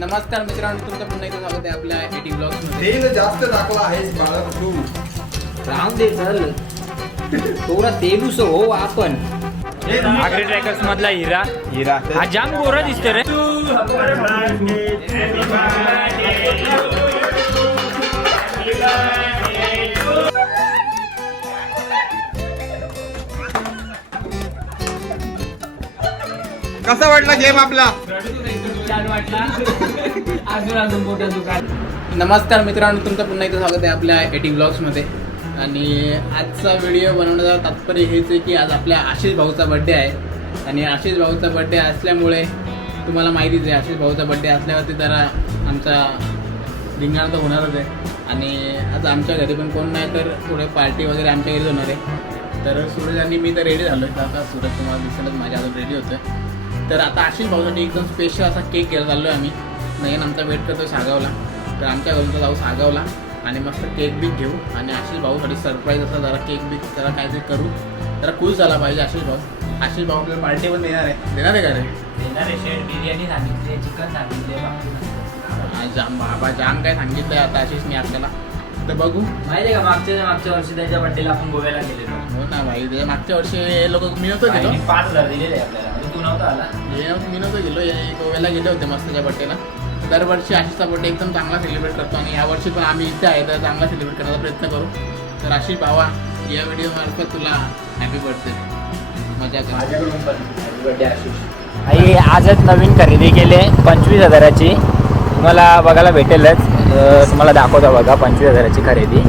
नमस्कार मित्रांनो तुमचं पुन्हा एकदा स्वागत आहे आपल्या एटी ब्लॉग्समध्ये तेल जास्त टाकला आहेस बाळा तू राहून दे चल. थोडा तेलूस हो आपण. आगरी ट्रॅकर्स मधला हिरा. हिरा हा जाम गोरा दिसतो रे. कसा वाटला गेम आपला? नमस्कार मित्रांनो तुमचं पुन्हा एकदा स्वागत आहे आपल्या एटी ब्लॉग्समध्ये. आणि आजचा व्हिडिओ बनवण्याचा तात्पर्य हेच आहे की आज आपल्या आशिष भाऊचा बड्डे आहे. आणि आशिष भाऊचा बड्डे असल्यामुळे तुम्हाला माहितीच आहे आशिष भाऊचा बड्डे असल्यावरती जरा आमचा रिंगाण तर होणारच आहे. आणि आज आमच्या घरी पण कोण नाही तर थोडे पार्टी वगैरे आमच्या घरीच होणार आहे. तर सूरज आणि मी तर रेडी झालो आहे आता सूरज तुम्हाला दिसेलच माझ्या अजून रेडी होतं तर आता आशिष भाऊसाठी एकदम स्पेशल असा केक घ्यायला चाललो आहे आम्ही. नयन आमचा वेट करतो सागावला. तर आमच्या घरून जाऊ सागावला आणि मस्त केक बिक घेऊ. आणि आशिष भाऊसाठी सरप्राईज असा जरा केक बिक जरा काहीतरी करू. जरा खुश झाला पाहिजे आशिष भाऊ. आशिष भाऊ आपल्याला पार्टी पण देणार आहे. देणार आहे का रे? बिर्याणी सांगितली चिकन सांगितले जाम बाबा जाम काय सांगितलंय आता आशिषने आपल्याला. तर बघू. माहितीये का मागच्या मागच्या वर्षी त्याच्या बड्डेला आपण गोव्याला गेलेलो. हो ना भाई त्याच्या मागच्या वर्षी हे लोक मी गेलो आणि पाच हजार दिलेले आपल्याला. तू नव्हता आला. नव्हतं- मी नव्हतो गेलो हे गोव्याला गेले होते मस्त त्याच्या बड्डेला. दरवर्षी आशिषचा बड्डे एकदम चांगला सेलिब्रेट करतो आणि यावर्षी पण आम्ही इथे आहे तर चांगला सेलिब्रेट करण्याचा प्रयत्न करू. तर आशिष भावा या व्हिडिओ मार्फत तुला हॅपी बर्थडे मजा कर. माझ्याकडून पण बड्डे आशिष. आई आजच नवीन खरेदी केली पंचवीस हजाराची. तुम्हाला बघायला भेटेलच. तुम्हाला दाखवतो बघा पंचवीस हजाराची खरेदी.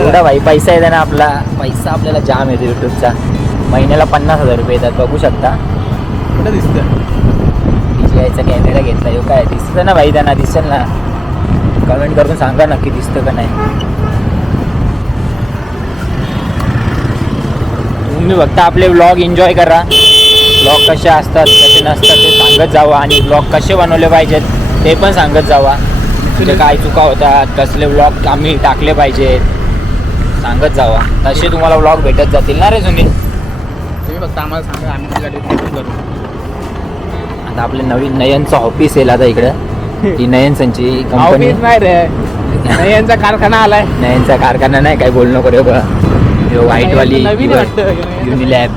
एवढा भाई पैसा येते ना आपला. पैसा आपल्याला जाम येतो युट्यूबचा महिन्याला पन्नास हजार रुपये येतात बघू शकता. कुठं दिसतं यायचा कॅमेरा घेतला यो काय दिसतं ना भाई त्यांना दिसेल ना. कमेंट करून सांगा नक्की दिसतं का नाही. तुम्ही फक्त आपले व्लॉग एन्जॉय करा. ब्लॉग कसे असतात कसे नसतात ते सांगत जावा आणि ब्लॉग कसे बनवले पाहिजेत ते पण सांगत जावा. म्हणजे काय चुका होतात कसले व्लॉग आम्ही टाकले पाहिजेत सांगत जावा. तसे तुम्हाला व्लॉग भेटत जातील ना रे सुनील तुम्ही फक्त आम्हाला सांगा आम्ही त्यासाठी प्रयत्न करू आता आपले नवीन नयनचं ऑफिस येईल आता इकडं. ही नयन संची कंपनी नाही रे. यांचा कारखाना आलाय. नयनचा कारखाना नाही काय बोलणं करू बघ ह्यो व्हाईटवाली नवीन वाटतं. युनिलॅब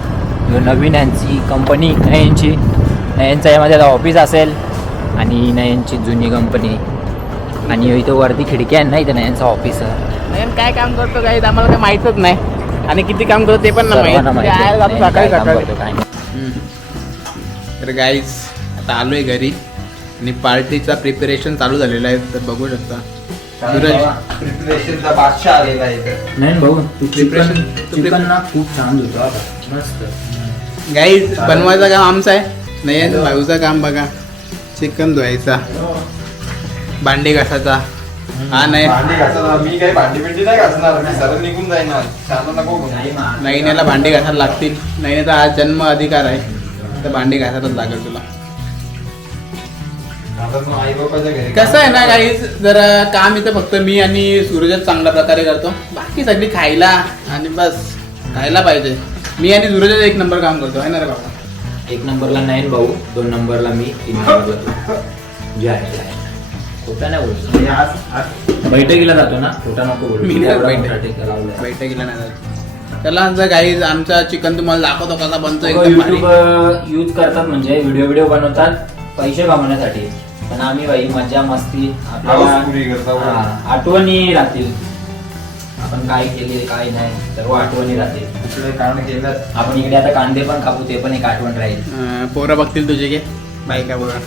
ह्यो नवीन यांची कंपनी नयनची. नयनचा यामध्ये आता ऑफिस असेल आणि नयनची जुनी कंपनी आणि इथं वरती खिडकी आहे ना इथं नयनचं ऑफिस नयन काय काम करतो काही आम्हाला काही माहीतच नाही. आणि किती काम करतो ते पण नाही सर्वांना माहीत. आहे. आहे, सकाळी सकाळी नाही. तर गाईज आता आलोय घरी आणि पार्टीचा प्रिपरेशन चालू झालेला आहे तर बघू शकता. सूरज प्रिपरेशनचा बादशाह आलेला आहे. नयन भाऊ तू Preparation- चिकन ना खूप छान आता मस्त. गाईज बनवायचं काम आमचं आहे. नयन भाऊचं काम बघा. चिकन धुवायचा. भांडी घासायचा. हा नाही. भांडी घासायला मी काही भांडी बिंडी नाही घासणार मी सरळ निघून जाईना नको. नाही भांडी घासायला लागतील. नयनेचा हा जन्म अधिकार आहे. तर भांडी घासायलाच लागेल तुला. कसं आहे ना काही जरा काम इथं फक्त मी आणि सूरजच चांगल्या प्रकारे करतो. बाकी सगळी खायला आणि बस खायला पाहिजे. मी आणि सूरजच एक नंबर काम करतो. आहे ना रे बाबा? एक नंबरला नयन भाऊ दोन नंबरला मी तीन नंबरला तू. जे आहे ते आहे. खोटं नाही बोलतो आज- आज बैठकीला जातो ना खोटा नको बोलू मी नाही एवढा बैठक. मोठा टेका लावलाय. बैठकीला नाही. त्याला आमचा काही आमचा चिकन तुम्हाला दाखवतो कसा बनतो लोकं एकदम भारी. युट्यूब यूज करतात म्हणजे व्हिडिओ व्हिडिओ बनवतात पैसे कमवण्यासाठी पण आम्ही बाई मजा मस्ती हाऊस पुरी करता बरं. हा, आठवणी राहतील आपण काय केले काय नाही सर्व आठवणी राहतील काम केलं आपण इकडे आता कांदे पण कापू ते पण एक आठवण राहील अं, पोरं बघतील तुझे घे बायका पोरं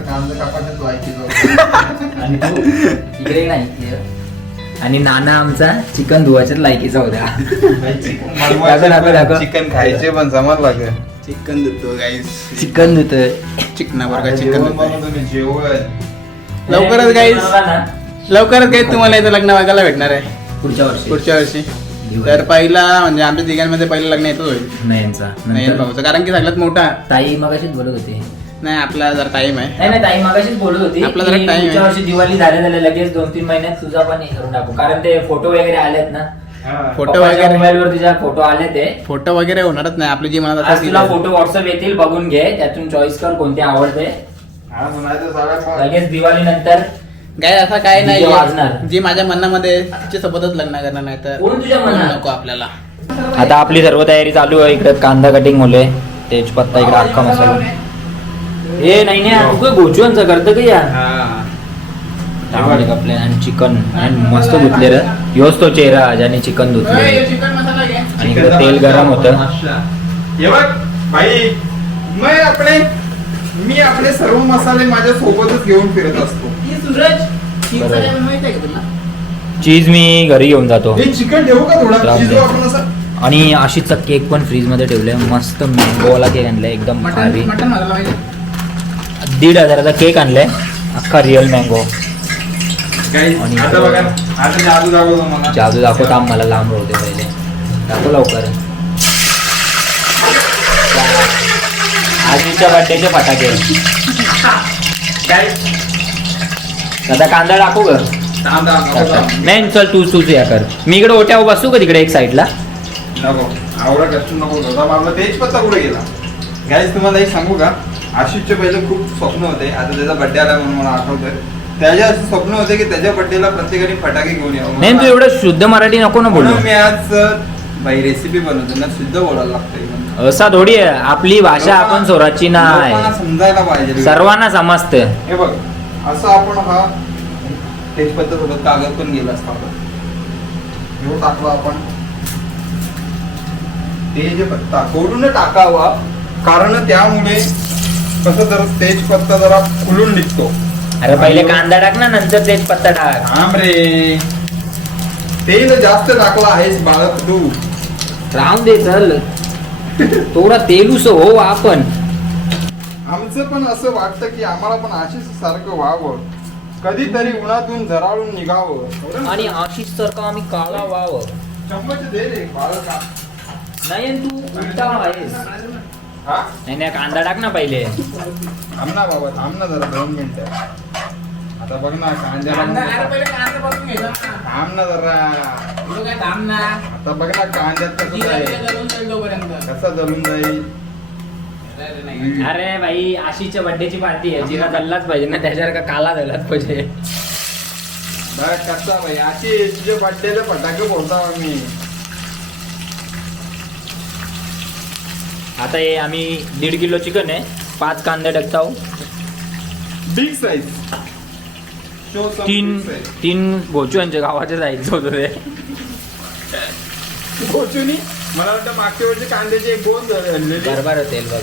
कांदा आणि तू इकडे नाही इकडे. आणि नाना आमचा चिकन धुवाच्याच लायकीचा होता. दाखव, दाखव, दाखव. चिकन खायचे पण जमायला लागेल चिकन देतो गाईस चिकन धुतोय. चिकनावर का चिकन जेवण मी, लवकरच गाईस? लवकरच काही तुम्हाला इथं लग्न बघायला भेटणार आहे. पुढच्या वर्षी. पुढच्या वर्षी. तर पहिला म्हणजे आमच्या तिघांमध्ये पहिलं लग्न होईल नयनचा. भाऊचं. कारण की सगळ्यात मोठा. ताई मगाशीच बोलत होती. नाही आपला जर टाइम आहे. नाही नाही ताई मगाशीच बोलत होती आपला जरा की time आहे. पुढच्या वर्षी दिवाळी झाल्या झाल्या लगेच दोन तीन महिन्यात तुझा पण हे करून टाकू. कारण ते फोटो वगैरे आलेत ना. फोटो वगैरे मोबाईल वर तुझ्या फोटो आले ते. फोटो वगैरे होणारच नाही. आपली जी मनात आज असेल तुला ती- फोटो व्हॉट्सअप येतील बघून घे. त्यातून चॉईस कर कोणते आवडते. हा. लगेच दिवाळी नंतर काय असं काय नाही. जी माझ्या मनामध्ये तिच्या सोबतच लग्न करणार नाही तर कोण तुझ्या मनात? नको आपल्याला. आता आपली सर्व तयारी चालू आहे इकडे कांदा कटिंग होले तेजपत्ता इकडे अख्खा मसाला. हे नाही नाही तू काय गोचुआंचं करतं का या तांबडे कापले आणि चिकन आणि मस्त धुतले रे. योच तो चेहरा ज्याने चिकन धुतले. चिकन मसाला घे. आणि इकडे तेल गरम होतं. बघ भाई मी आपले मी आपले सर्व मसाले माझ्या सोबतच घेऊन फिरत असतो. ही सूरज ही बरोबर. सगळ्या माहीत आहे का तुला? चीज मी घरी घेऊन जातो. हे चिकन ठेवू का थोडा? जाऊ दे. शिजू आपण असं? आणि आशिषचा केक पण फ्रीजमध्ये ठेवलाय मस्त मँगोवाला केक आणलाय एकदम मटन भारी. मटन मसाला पाहिजे. दीड हजाराचा केक आणलाय. अख्खा रिअल मँगो Guys, आणि आता बघा. आता जादू दाखवतो मला जादू दाखवत. आम मला लांब राहते पहिले. दाखव लवकर. आजीच्या बड्डेचे फटाके. दादा कांदा टाकू ग. नाही चल तू तूच या कर. मी इकडे ओट्यावर बसू का तिकडे एक साईडला नको आवडा कष्ट नको दादा आपला तेज पत्ता कुठे गेला? गाईज तुम्हाला एक सांगू का? आशिषचे पहिले खूप स्वप्न होते. आता त्याचा बड्डे आला म्हणून मला आठवतंय. त्याचे असे स्वप्न होते की त्याच्या बड्डेला प्रत्येकाने फटाके घेऊन यावं नाही तू एवढं शुद्ध मराठी नको ना बोलू. मी आज बाई रेसिपी बनवतो. ना शुद्ध बोलायला लागतंय. असा थोडी आहे आपली भाषा आपण स्वराची लोकांना नाही समजायला पाहिजे. सर्वांना समजते. हे बघ असं आपण हा तेजपत्ता सोबत कागद पण गेला असता आपण. घेऊन टाकला आपण. तेज पत्ता कोरून टाकावा कारण त्यामुळे कसं जर तेजपत्ता जरा फुलून निघतो. अरे पहिले कांदा टाक ना नंतर तेच पत्ता टाक. थांब रे. तेल जास्त टाकला आहेस बाळक तू. राहून दे चल. थोडा तेलूस हो आपण. आमचं पण असं वाटतं की आम्हाला पण आशिष सारखं व्हावं. कधीतरी उन्हातून झराळून निघावं. आणि आशिष सारखं आम्ही काळा वाव चम्मच दे रे बाळका. नाही तू उलटा आहेस. हा? नाही नाही कांदा टाक ना पहिले. थांब ना बाबा थांब ना जरा दोन मिनिटं. आता बघ ना ना. थांब ना जरा. तुझं काय थांब ना. आता बघ ना कांद्यात कसं जिरा जाईल. बिरा. कसा जाईल. अरे नाही. अरे भाई आशिषच्या बर्थडेची पार्टी आहे. जिरा चाललाच पाहिजे ना त्याच्यावर का काला झालाच पाहिजे? बघ कसा भाई अशी तुझ्या बड्डेला फटाके फोडता आम्ही आता हे आम्ही दीड किलो चिकन आहे. पाच कांदे टाकतो बिग साईज तीन तीन गोचूंचे गावाचे जायचं होतं ते. गोचुनी? मला वाटतं मागच्या वर्षी कांद्याची एक गोल बरोबर तेल बघ.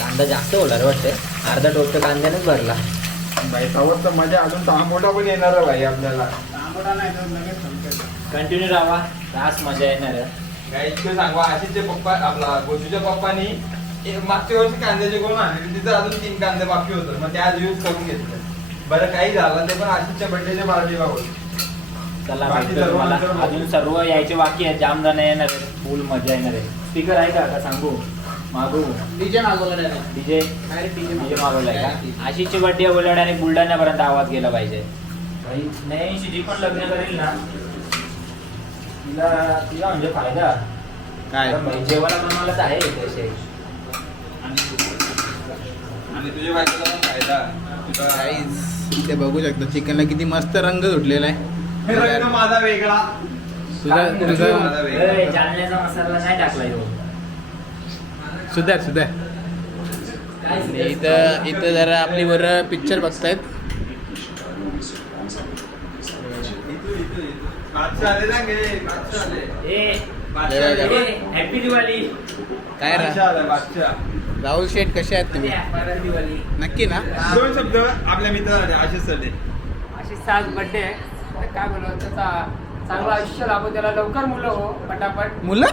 कांदा जास्त होणार वाटते. अर्धा टोस्ट कांद्यानेच भरला. बाई तवत तर मजा अजून तांबोटा पण येणार आहे भाई आपल्याला. तांबडा नाही तर लगेच संपेल. कंटिन्यू राहा. रास मजा येणार आहे. काय इतकं सांगवा आशिषचे पप्पा आपला गोचूच्या पप्पानी एक मागच्या वर्षी कांद्याचे गोल आणले तिथं अजून तीन कांदे बाकी होतं. मग ते आज यूज करून घेतलं. बरं काही झालं ते पण आशिषच्या बड्डेच्या पार्टीला होतं चला बाकी भेटतो सर्व तुम्हाला नंतर बघू. अजून सर्व यायचे बाकी आहेत जाम जण येणार आहेत फुल मजा येणार आहे. स्पीकर आहे का? का सांगू. मागू. डीजे मागवला direct. DJ? Direct DJ DJ मागवला. मागवलाय का? आशिषची बर्थडे बोलवणार आणि बुलढाण्यापर्यंत आवाज गेला पाहिजे. भाई नाही जी पण लग्न करेल ना तिला तिला म्हणजे फायदा. काय? भाई जेवायला बनवायलाच आहे पैसे. आणि तुझ्या बायकोला पण फायदा. तुझा- Guys, इथे बघू शकता. चिकनला किती मस्त रंग सुटलेला हे आहे माझा वेगळा. तुझा तुझा ए, जालन्याचा मसाला नाही टाकला. सुधार सुधार. आणि इथं इथं जरा आपली बरं पिक्चर बघतायत. काय रा. राहुल शेठ कसे आहेत तुम्ही? नक्की ना? दोन शब्द आपल्या मित्राने आशिष सर आज बर्थडे आहे. तर काय बोलू त्याचा चांगलं आयुष्य लाभो त्याला लवकर मुलं हो पटापट. मुलं?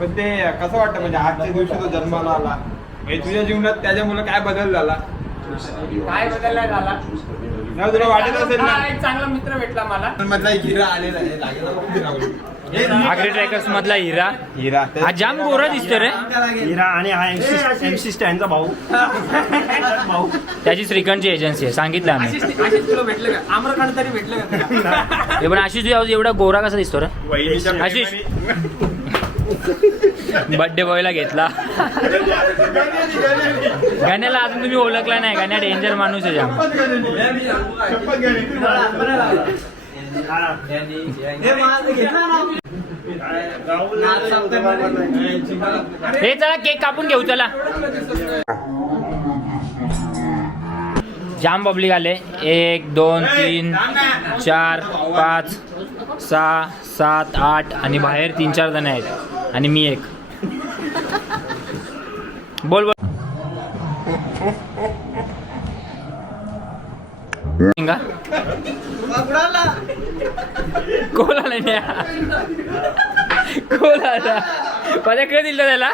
पण ते कसं वाटतं म्हणजे आजच्या दिवशी तो जन्माला आला. म्हणजे तुझ्या जीवनात त्याच्यामुळे काय बदल झाला काय बदलला झाला? नाही तुला वाटत असेल हा, ना एक चांगला मित्र भेटला मला. मधला एक हिरा आलेला आहे लागेल. आगरी ट्रॅकर्स मधला हिरा. हिरा. हा जाम गोरा दिसतो रे. हिरा आणि हा एमसी एमसी स्टँडचा भाऊ. भाऊ. त्याची श्रीखंडची एजन्सी आहे सांगितलं आम्ही. पण आशिष तू एवढा गोरा कसा दिसतो रे? आशिष. बर्थडे बॉयला घेतला. गाण्याला अजून तुम्ही ओळखला नाही गाण्या डेंजर माणूस आहे जाम. हे चला केक कापून घेऊ चला. जाम पब्लिक आले. एक दोन तीन चार पाच सहा सात आठ आणि बाहेर तीन चार जण आहेत. आणि मी एक. बोल बोल. शिंगा? कोण आला नाही? कोण आला? माझ्या कडे दिलं त्याला?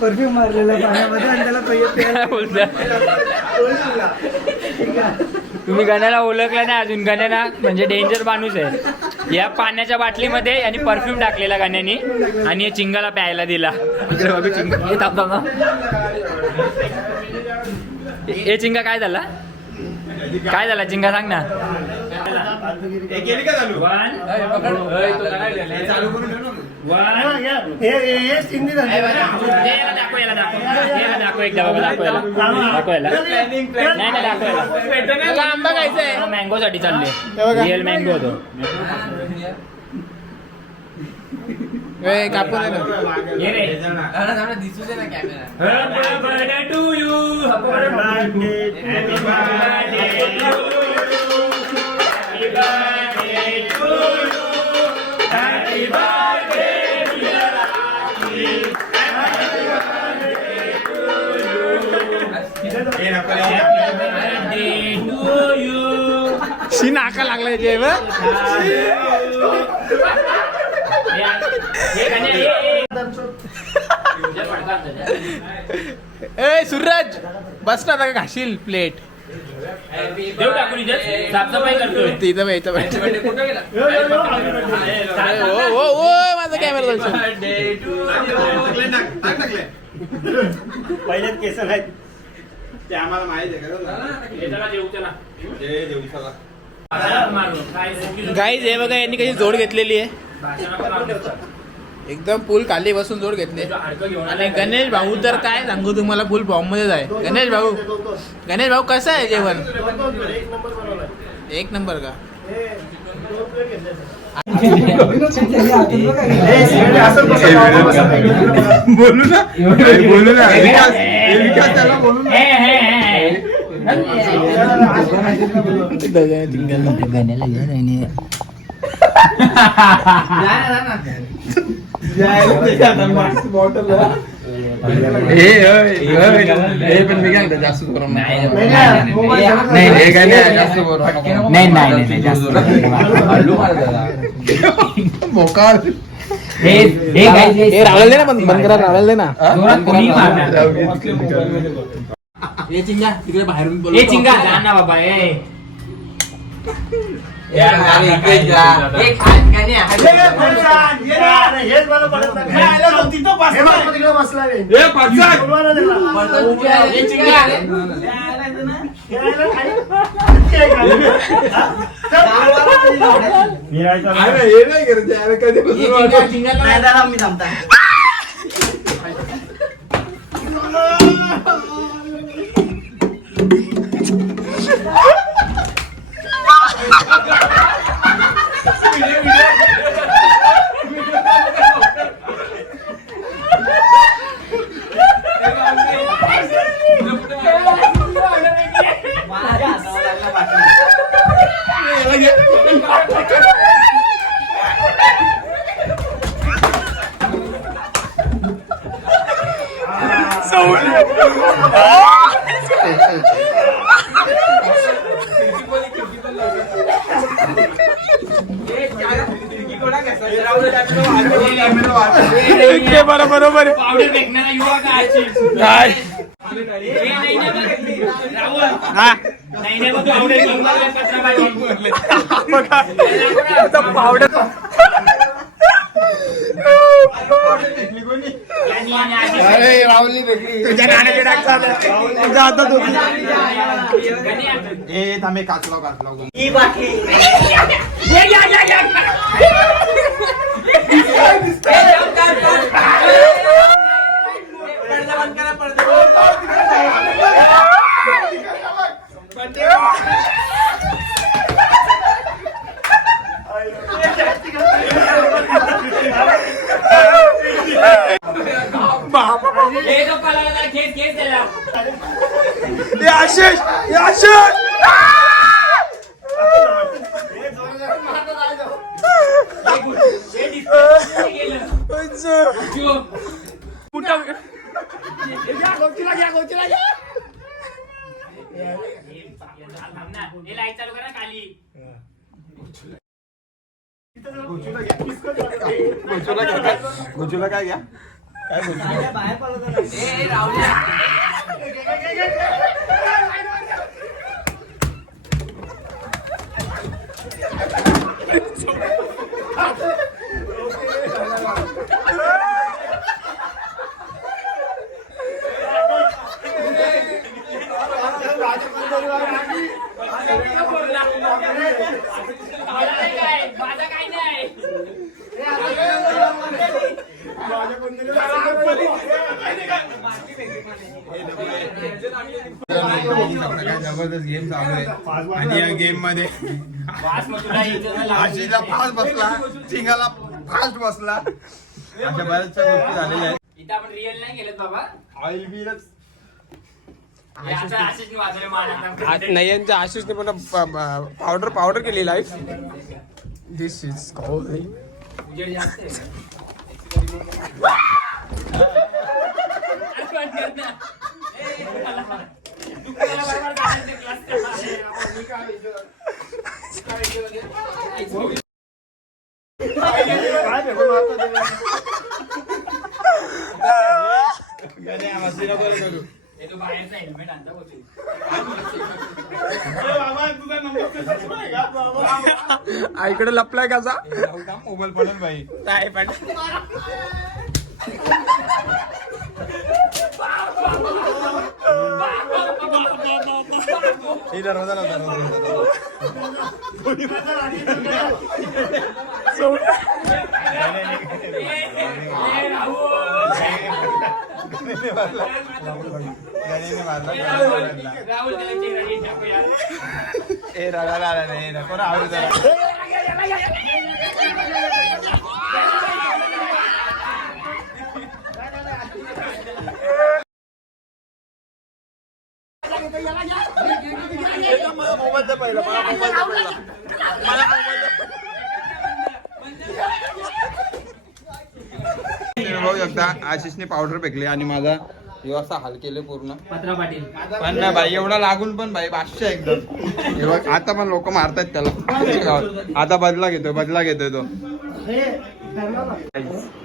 परफ्यूम मारलेला पाण्यामध्ये आणि त्याला काय बोलता? तुम्ही गण्याला ओळखला नाही अजून. गण्याला म्हणजे डेंजर माणूस आहे. या पाण्याच्या बाटलीमध्ये आणि परफ्यूम टाकलेला गाण्याने आणि हे चिंगाला प्यायला दिला. इकडे चिंगा. हे चिंगा काय झाला? काय झाला? चिंगा सांग ना. गेली का चालू? हिंदी झाली. याला दाखव याला दाखव. याला दाखव एकदा बाबा दाखव याला दाखव याला नाही नाही दाखव याला तुला आंबा खायचा आहे. मँगो साठी चालले. रिअल मँगो होतो ए, कापून दे ना. ये रे. दिसू दे ना कॅमेरा. हे गाणे, ये, ये. ए सूरज बस ना आता घाशील प्लेट टाकून इथे साफसफाई करतोय. तिथं बघ, इथं बघ. ओ ओ ओ माझा कॅमेरा पहिल्यात केस आहेत. ते आम्हाला माहीत आहे का? देऊ चुकीचं. गाईज हे बघा यांनी कशी जोड घेतलेली आहे. एकदम फुल खाली बसून जोड घेतले. आणि गणेश भाऊ तर काय सांगू तुम्हाला फुल फॉर्म मध्येच आहे. गणेश भाऊ गणेश भाऊ कसं आहे जेवण? एक नंबर का? बोलू ना? बोलू ना? विकास विकास त्याला बोलू ना हे. नाही नाही नाही जास्त हे हे guys, हे हे रावलेलं ना बंद करा रावलेलं ना जोरात कोणी मारणार? हे चिंगा तिकडे बाहेरून बोल ए चिंगा जा ना बाबा ए हेच मला पडत नाही. तिथं बसला. तिकडं बसला रे. बोलवा ना त्याला. खेळायला खाली. काय खाली? हा? चल. फिरायचं अरे हे नाही करत यार कधीपासून वाटत. बरोबर पावडर Ah! फेकणारा युवा काय काय? हे नाही ना बघ. राहुल. हा? अशी- अरे राहुली भेटली तुझ्या हातात होती ए थांबे काच लाव काच लाव ही बाटली ये, या, या, या. हे जो पळाला त्याला खेच खेच त्याला हे आशिष आशिष हे disgusting गेलं. काय घ्या बाहेर पडत माझा नाही काय माझा काही नाही काय जबरदस्त गेम चालू आहे आणि या गेम मध्ये. आशिषला फास्ट बसला चिंगाला फास्ट बसला. अशा बऱ्याचशा गोष्टी झालेल्या आहेत. इथं आपण रिअल नाही केलं बाबा. ऑइल बिलच नयनच्या आशिषने पण पावडर पावडर केली लाईफ दिस इज उजेड आईकडे लपलाय कसा मोबाईल पडून बाई. काय पण ഇല്ല റോദല ഏ രാവിലെ കൊറേ ആവരുത് मला मोबाईल दे पहिलं, मला मोबाईल दे पहिलं. मला मोबाईल दे. तुम्ही बघू शकता आशिषने पावडर फेकले आणि माझा हे असा हाल केले पूर्ण पत्रा पाटील पण ना भाई एवढा लागून पण भाई बादशाह एकदम हे बघ, आता पण लोक मारतात त्याला आता बदला घेतोय बदला घेतोय तो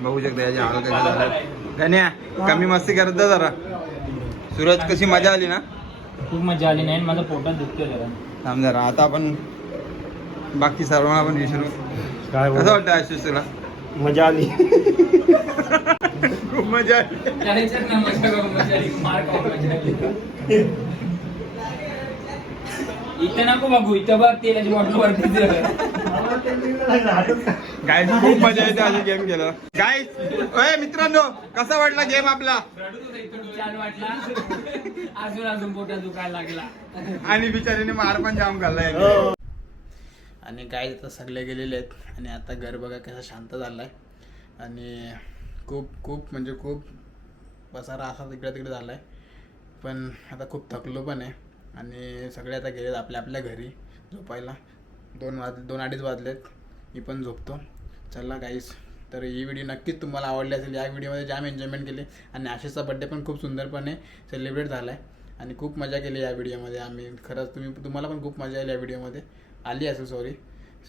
बघू शकता याची हाल. गण्या कमी मस्ती करत जरा सूरज कशी मजा आली ना खूप मजा आली नाही माझं पोटात दुखतोय जरा थांब जरा आता आपण बाकी सर्वांना पण विचारू काय कसं वाटतं आशिष तुला मजा आली खूप मजा आली जायचं ना मजा करून मजा आली मार खाऊन मजा आली इथं नको बघू इथं बघ तेलाची बॉटल वरती गाईज खूप मजा येते अशी गेम केलं गाईज ओय मित्रांनो कसा वाटला गेम आपला? छान वाटला. अजून अजून पोटात दुखायला लागला. आणि बिचारीने मार पण जाम खाल्लाय आणि काय आता सगळे गेलेले आहेत. आणि आता घर बघा कसा शांत झाला आहे आणि खूप खूप म्हणजे खूप पसारा असा तिकडे तिकडे झाला आहे पण आता खूप थकलो पण आहे. आणि सगळे आता गेलेत आपल्या आपल्या घरी झोपायला. दोन वाज दोन अडीच वाजलेत. मी पण झोपतो. चला गाईस तर ही व्हिडिओ नक्कीच तुम्हाला आवडली असेल. या व्हिडिओमध्ये जाम एन्जॉयमेंट केली. आणि आशिषचा बड्डे पण खूप सुंदरपणे सेलिब्रेट झाला आहे आणि खूप मजा केली या व्हिडिओमध्ये आम्ही. खरंच तुम्ही तुम्हाला पण खूप मजा येईल या व्हिडिओमध्ये आली असेल सॉरी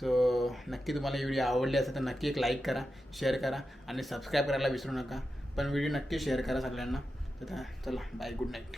सो नक्की तुम्हाला ही व्हिडिओ आवडली असेल तर नक्की एक लाईक करा शेअर करा आणि सबस्क्राईब करायला विसरू नका. पण व्हिडिओ नक्की शेअर करा सगळ्यांना. तर चला बाय गुड नाईट